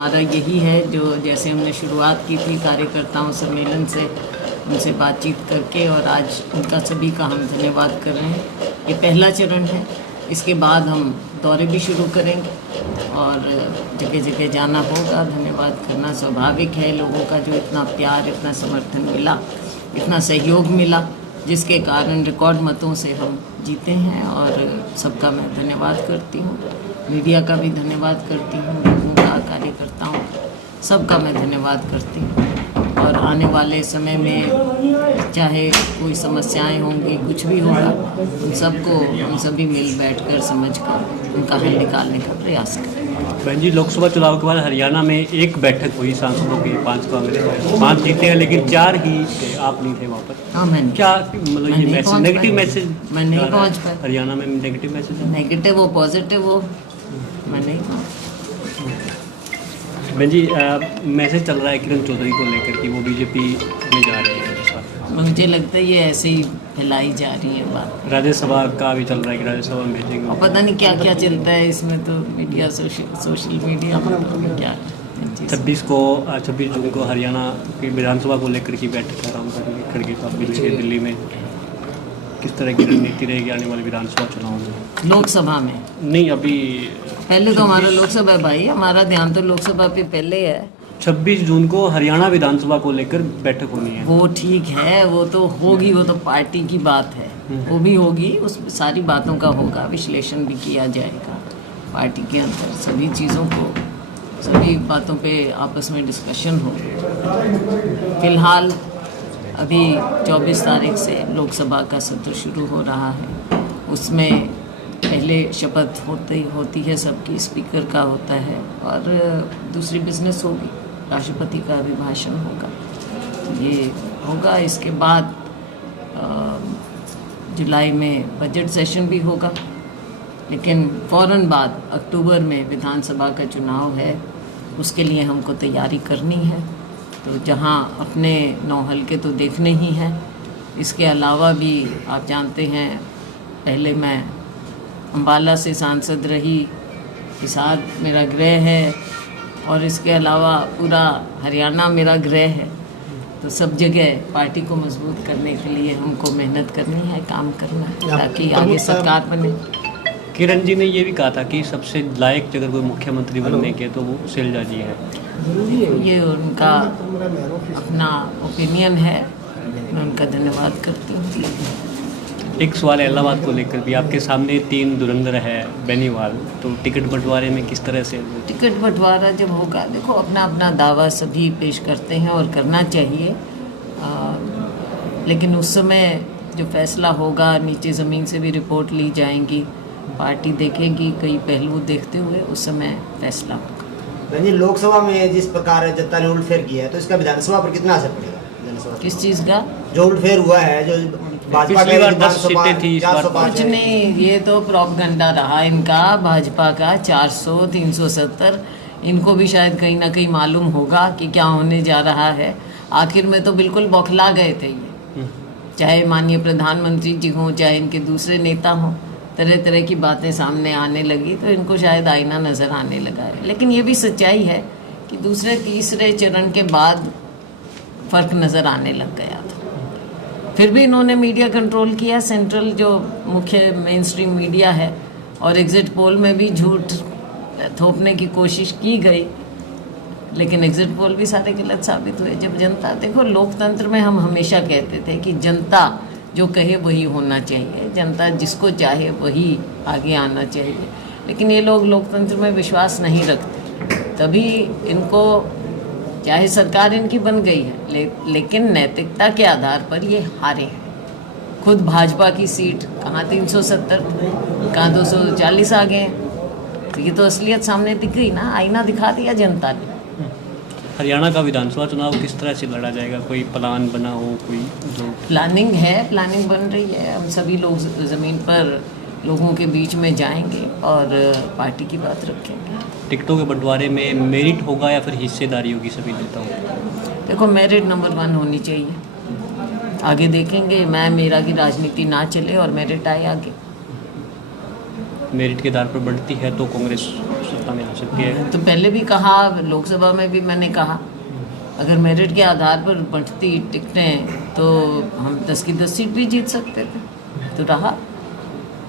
हमारा यही है जो जैसे हमने शुरुआत की थी कार्यकर्ताओं सम्मेलन से, उनसे बातचीत करके, और आज उनका सभी का हम धन्यवाद कर रहे हैं। ये पहला चरण है, इसके बाद हम दौरे भी शुरू करेंगे और जगह जगह जाना होगा। धन्यवाद करना स्वाभाविक है, लोगों का जो इतना प्यार, इतना समर्थन मिला, इतना सहयोग मिला, जिसके कारण रिकॉर्ड मतों से हम जीते हैं। और सबका मैं धन्यवाद करती हूँ, मीडिया का भी धन्यवाद करती हूँ, लोगों का, कार्यकर्ताओं का, सबका मैं धन्यवाद करती हूँ। और आने वाले समय में चाहे कोई समस्याएं होंगी, कुछ भी होगा, उन सबको हम सभी मिल बैठकर समझकर उनका हल निकालने का प्रयास करें। बहन जी, लोकसभा चुनाव के बाद हरियाणा में एक बैठक हुई सांसदों की, 5 कांग्रेस 5 जीते हैं, लेकिन 4 ही थे, आप नहीं थे वहाँ पर। हाँ, मैंने क्या मतलब ये मैसेज, नेगेटिव मैसेज मैं नहीं पहुँच पाई। हरियाणा में नेगेटिव मैसेज है, नेगेटिव हो पॉजिटिव हो, मैं नहीं पहुँच। बहन जी, मैसेज चल रहा है किरण चौधरी को लेकर कि वो बीजेपी में जा रहे हैं। मुझे लगता है ये ऐसे ही फैलाई जा रही है बात। राज्यसभा का भी चल रहा है कि राज्यसभा में भेजेंगे, और पता नहीं क्या क्या चलता है इसमें, तो मीडिया, सोशल मीडिया में क्या 26 जून को हरियाणा की विधानसभा को लेकर की बैठक है, राम खड़गे साहब मिलेंगे दिल्ली में। किस तरह की रणनीति रहेगी आने वाले विधानसभा चुनाव में? लोकसभा में नहीं, अभी पहले तो हमारा लोकसभा है भाई, हमारा ध्यान तो लोकसभा पे पहले है। 26 जून को हरियाणा विधानसभा को लेकर बैठक होनी है। वो ठीक है, वो तो होगी, वो तो पार्टी की बात है, वो भी होगी, उस सारी बातों का होगा, विश्लेषण भी किया जाएगा पार्टी के अंदर, सभी चीज़ों को, सभी बातों पे आपस में डिस्कशन होगा। फिलहाल अभी 24 तारीख से लोकसभा का सत्र शुरू हो रहा है, उसमें पहले शपथ होती है सबकी, स्पीकर का होता है, और दूसरी बिजनेस होगी, राष्ट्रपति का अभिभाषण होगा, ये होगा। इसके बाद जुलाई में बजट सेशन भी होगा, लेकिन फ़ौरन बाद अक्टूबर में विधानसभा का चुनाव है, उसके लिए हमको तैयारी करनी है। तो जहां अपने 9 हल्के तो देखने ही हैं, इसके अलावा भी आप जानते हैं, पहले मैं अम्बाला से सांसद रही, हिसार मेरा गृह है, और इसके अलावा पूरा हरियाणा मेरा गृह है। तो सब जगह पार्टी को मजबूत करने के लिए हमको मेहनत करनी है, काम करना है, ताकि आगे सरकार बने। किरण जी ने ये भी कहा था कि सबसे लायक अगर कोई मुख्यमंत्री बनने के तो वो शैलजा जी है। ये उनका अपना ओपिनियन है, मैं उनका धन्यवाद करती हूँ। एक सवाल इलाहाबाद को लेकर भी, आपके सामने 3 धुरंधर है बेनीवाल, तो टिकट बंटवारे में किस तरह से? टिकट बंटवारा जब होगा, देखो अपना अपना दावा सभी पेश करते हैं और करना चाहिए, लेकिन उस समय जो फैसला होगा, नीचे ज़मीन से भी रिपोर्ट ली जाएंगी, पार्टी देखेगी, कई पहलू देखते हुए उस समय फैसला होगा। लोकसभा में जिस प्रकार जनता ने उलटफेर किया है, तो इसका विधानसभा पर कितना असर पड़ेगा? किस चीज़ का जो उलटफेर हुआ है, जो भाजपा पिछली बार 10 सीटें थी, इस बार कुछ नहीं, ये तो प्रोपगंडा रहा इनका, भाजपा का 400, 370, इनको भी शायद कहीं ना कहीं मालूम होगा कि क्या होने जा रहा है। आखिर में तो बिल्कुल बौखला गए थे ये, चाहे माननीय प्रधानमंत्री जी हों, चाहे इनके दूसरे नेता हों, तरह तरह की बातें सामने आने लगी, तो इनको शायद आईना नज़र आने लगा है। लेकिन ये भी सच्चाई है कि दूसरे तीसरे चरण के बाद फ़र्क नज़र आने लग गया था। फिर भी इन्होंने मीडिया कंट्रोल किया, सेंट्रल जो मुख्य मेन स्ट्रीम मीडिया है, और एग्ज़िट पोल में भी झूठ थोपने की कोशिश की गई, लेकिन एग्ज़िट पोल भी सारे गलत साबित हुए। जब जनता, देखो लोकतंत्र में हम हमेशा कहते थे कि जनता जो कहे वही होना चाहिए, जनता जिसको चाहे वही आगे आना चाहिए, लेकिन ये लोग लोकतंत्र में विश्वास नहीं रखते, तभी इनको, चाहे सरकार इनकी बन गई है, लेकिन नैतिकता के आधार पर ये हारे हैं। खुद भाजपा की सीट कहाँ 370, कहाँ 240 आ गए हैं, तो ये तो असलियत सामने दिख गई ना, आईना दिखा दिया जनता ने। हरियाणा का विधानसभा चुनाव किस तरह से लड़ा जाएगा? कोई प्लान बना हो? कोई जो प्लानिंग है, प्लानिंग बन रही है, हम सभी लोग ज़मीन पर लोगों के बीच में जाएंगे और पार्टी की बात रखेंगे। टिकटों के बंटवारे में मेरिट होगा या फिर हिस्सेदारी होगी सभी नेताओं? देखो, मेरिट नंबर 1 होनी चाहिए, आगे देखेंगे, मैं मेरा की राजनीति ना चले और मेरिट आए आगे। मेरिट के आधार पर बढ़ती है तो कांग्रेस सत्ता में आ सकती है? तो पहले भी कहा, लोकसभा में भी मैंने कहा, अगर मेरिट के आधार पर बढ़ती टिकटें तो हम 10 की 10 सीट भी जीत सकते थे। तो रहा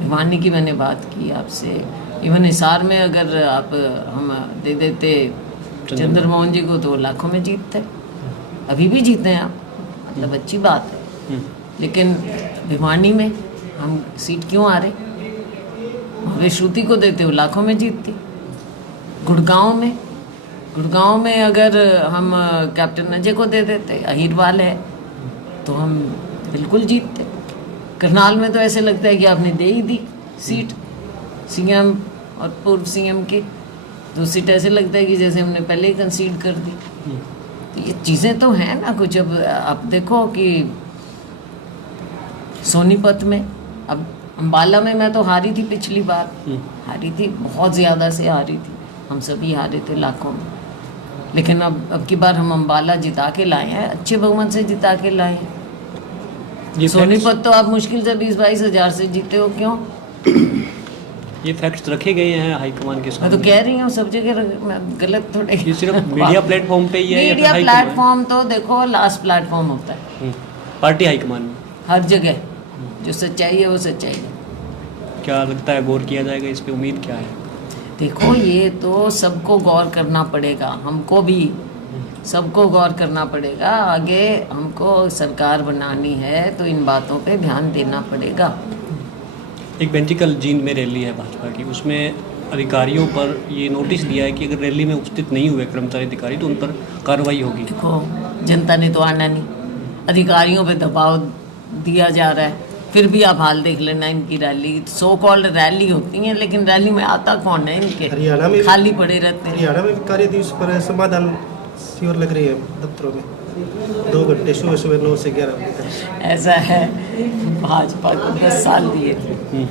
भिवानी की मैंने बात की आपसे, इवन हिसार में अगर आप हम दे देते चंद्रमोहन जी को तो लाखों में जीतते, अभी भी जीते हैं आप, मतलब अच्छी बात है। लेकिन भिवानी में हम सीट क्यों आ रहे? वे श्रुति को देते हो लाखों में जीतती। गुड़गांव में अगर हम कैप्टन अजय को दे देते, अहिरवाल है, तो हम बिल्कुल जीतते। करनाल में तो ऐसे लगता है कि आपने दे ही दी सीट सीएम और पूर्व सीएम की, तो सीट ऐसे लगता है कि जैसे हमने पहले ही कंसीड कर दी। तो ये चीज़ें तो हैं ना कुछ। अब आप देखो कि सोनीपत में, अब अम्बाला में मैं तो हारी थी पिछली बार, हारी थी, बहुत ज़्यादा से हारी थी, हम सभी हारे थे लाखों में। लेकिन अब की बार हम अम्बाला जिता के लाए हैं, अच्छे बहुमत से जिता के लाए हैं। सोनीपत तो आप मुश्किल से 20-22 हज़ार से जीते हो, क्यों? ये फैक्ट्स रखे गए हैं हाईकमान के सामने। मैं तो कह रही हूँ सब जगह, मैं गलत थोड़े। ये सिर्फ मीडिया प्लेटफॉर्म पे ही है या फिर मीडिया हाईकमान? प्लेटफॉर्म तो देखो लास्ट प्लेटफॉर्म होता है पार्टी हाईकमान में हर जगह। जो सच्चाई है वो सच्चाई है। क्या लगता है, गौर किया जाएगा इस पे? उम्मीद क्या है? देखो ये तो सबको गौर करना पड़ेगा, हमको भी सबको गौर करना पड़ेगा। आगे हमको सरकार बनानी है तो इन बातों पे ध्यान देना पड़ेगा। एक बेंचिकल जींद में रैली है भाजपा की, उसमें अधिकारियों पर ये नोटिस दिया है कि अगर रैली में उपस्थित नहीं हुए कर्मचारी अधिकारी तो उन पर कार्रवाई होगी। देखो जनता ने तो आना नहीं, अधिकारियों पे दबाव दिया जा रहा है। फिर भी आप हाल देख लेना इनकी रैली, सो कॉल्ड रैली होती है, लेकिन रैली में आता कौन है इनके? हरियाणा में खाली पड़े रहते हैं। हरियाणा में भी कार्य दिवस पर समाधान शिविर लग रही है दफ्तरों में, 2 घंटे सुबह सुबह 9 से 11 बजे तक। ऐसा है, भाजपा को 10 साल दिए थे,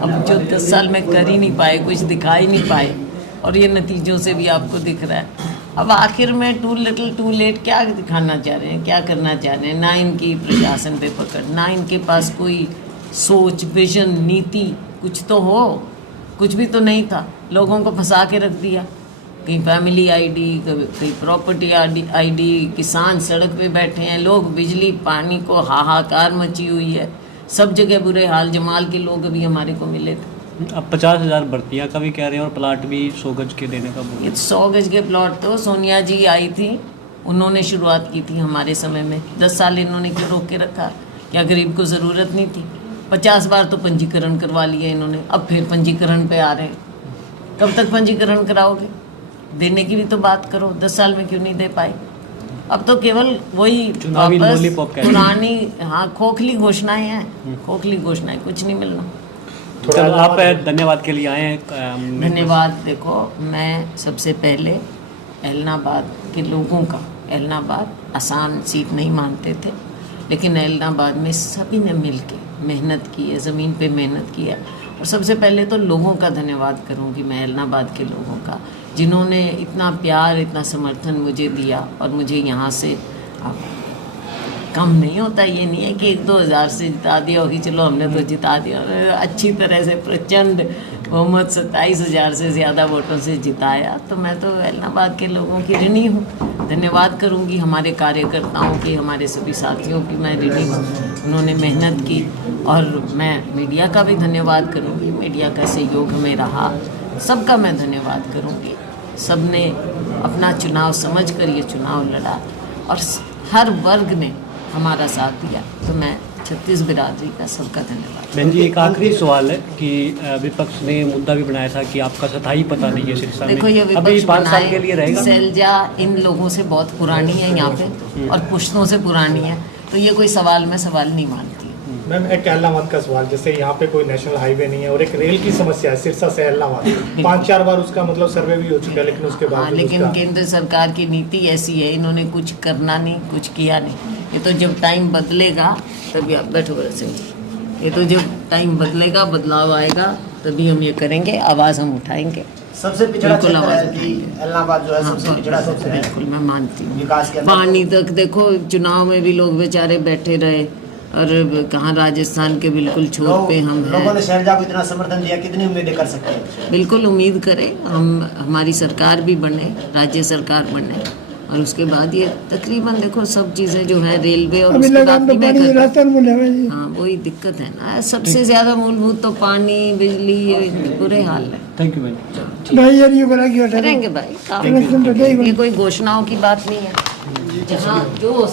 अब जो 10 साल में कर ही नहीं पाए, कुछ दिखा ही नहीं पाए, और ये नतीजों से भी आपको दिख रहा है। अब आखिर में टू लिटिल टू लेट क्या दिखाना चाह रहे हैं, क्या करना चाह रहे हैं? ना इनकी प्रशासन पे पकड़, ना इनके पास कोई सोच, विजन, नीति कुछ तो हो। कुछ भी तो नहीं था, लोगों को फंसा के रख दिया। कहीं फैमिली आईडी, कहीं प्रॉपर्टी आईडी, किसान सड़क पे बैठे हैं, लोग बिजली पानी को हाहाकार मची हुई है, सब जगह बुरे हाल। जमाल के लोग अभी हमारे को मिले थे। अब 50,000 भर्तियाँ का भी कह रहे हैं और प्लाट भी 100 गज के देने का बोल। ये 100 गज के प्लॉट तो सोनिया जी आई थी, उन्होंने शुरुआत की थी हमारे समय में। 10 साल इन्होंने क्यों रोक के रखा? क्या गरीब को ज़रूरत नहीं थी? 50 बार तो पंजीकरण करवा लिया इन्होंने, अब फिर पंजीकरण पे आ रहे हैं। कब तक पंजीकरण कराओगे? देने की भी तो बात करो। 10 साल में क्यों नहीं दे पाए? अब तो केवल वही वापस पुरानी, हाँ, खोखली घोषणाएं हैं, खोखली घोषणाएं, कुछ नहीं मिलना। चलो, आप धन्यवाद के लिए आए हैं। धन्यवाद। देखो मैं सबसे पहले एलनाबाद के लोगों का, एलनाबाद आसान सीट नहीं मानते थे, लेकिन एलनाबाद में सभी ने मिलके मेहनत की है, ज़मीन पे मेहनत की है। और सबसे पहले तो लोगों का धन्यवाद करूंगी मैं, एलनाबाद के लोगों का, जिन्होंने इतना प्यार, इतना समर्थन मुझे दिया। और मुझे यहाँ से कम नहीं होता, ये नहीं है कि 1-2 हज़ार से जिता दिया होगी, चलो हमने तो जिता दिया। और अच्छी तरह से प्रचंड बहुमत 27,000 से ज़्यादा वोटों से जिताया। तो मैं तो एलनाबाद के लोगों की ऋणी हूँ, धन्यवाद करूँगी। हमारे कार्यकर्ताओं की, हमारे सभी साथियों की मैं ऋणी हूँ, उन्होंने मेहनत की। और मैं मीडिया का भी धन्यवाद करूँगी, मीडिया का सहयोग हमें रहा, सबका मैं धन्यवाद करूँगी। सब ने अपना चुनाव समझ कर ये चुनाव लड़ा और हर वर्ग ने हमारा साथ दिया। तो मैं छत्तीस बिरादरी का सबका धन्यवाद। बहन जी, एक आखिरी सवाल है कि विपक्ष ने मुद्दा भी बनाया था कि आपका स्थायी पता नहीं है सिरसा में। देखो ये अभी विपक्ष 5 साल के लिए रहेगा। सैलजा इन लोगों से बहुत पुरानी है यहाँ पे, और पुश्तों से पुरानी है, तो ये कोई सवाल मैं सवाल नहीं मानती। मैम, एक एलनाबाद का सवाल, जैसे यहाँ पे कोई नेशनल हाईवे नहीं है और एक रेल की समस्या है सिरसा से एलनाबाद, 5-4 बार उसका मतलब सर्वे भी हो चुका है, लेकिन उसके बाद लेकिन केंद्र सरकार की नीति ऐसी है, इन्होंने कुछ करना नहीं, कुछ किया नहीं। ये तो जब टाइम बदलेगा तभी, आप बैठो बरसे, ये तो जब टाइम बदलेगा, बदलाव आएगा, तभी हम ये करेंगे, आवाज़ हम उठाएंगे। सबसे पिछड़ा बिल्कुल क्षेत्र है आवाज़ कि एलनाबाद जो है सबसे पिछड़ा क्षेत्र है। बिल्कुल मैं मानती हूँ। विकास के अंदर पानी तक देखो, चुनाव में भी लोग बेचारे बैठे रहे, और कहाँ राजस्थान के बिल्कुल छोर पे हम लोगों हैं। ने शैलजा को इतना समर्थन दिया, कितनी उम्मीदें कर सकते हैं? बिल्कुल उम्मीद करें, हमारी सरकार भी बने, राज्य सरकार बने, और उसके बाद ये तकरीबन देखो सब चीज़ें जो है रेलवे और उसके बाद भी मैं करती हूँ। हाँ वही दिक्कत है ना, सबसे ज़्यादा मूलभूत तो पानी, बिजली, ये बुरे हाल है। Thank you ma'am. करेंगे भाई काम, ये कोई घोषणाओं की बात नहीं है, जहाँ जो